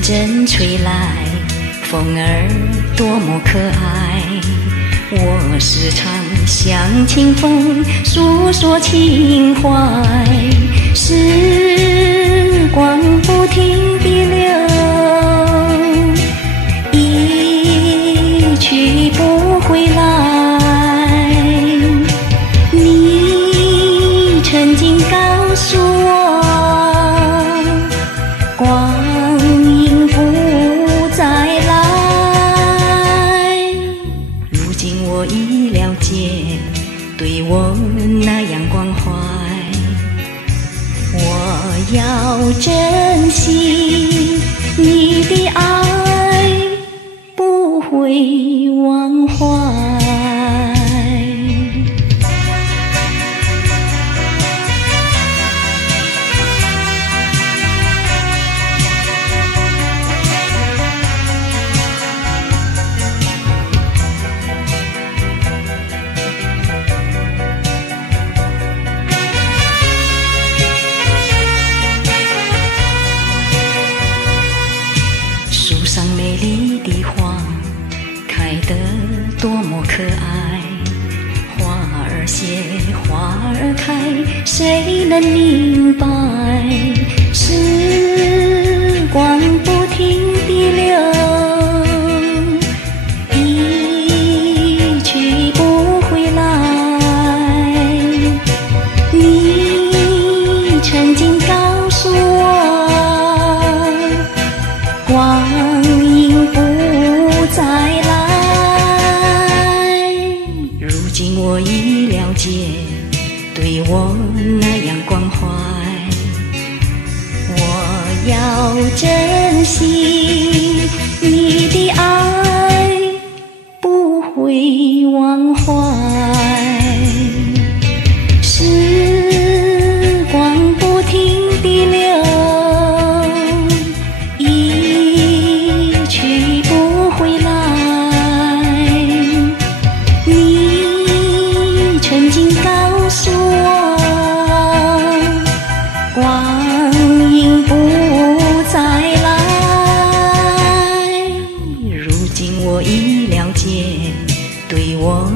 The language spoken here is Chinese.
阵阵吹来，风儿多么可爱。我时常向清风诉说情怀，时光不停地流，一去不回来。你曾经告诉我，光阴不再来。如今我已了解，对我那样关怀，我要珍惜你的爱，不会忘怀。树上美丽的花开得多么可爱，花儿谢花儿开，谁能明白？时光不停地流，一去不回来。你曾经告诉我，光阴不再来。如今我已了解，对我那样关怀，我要珍惜你的爱，不会忘怀。时光不停地流，曾经告诉我，光阴不再来。如今我已了解，对我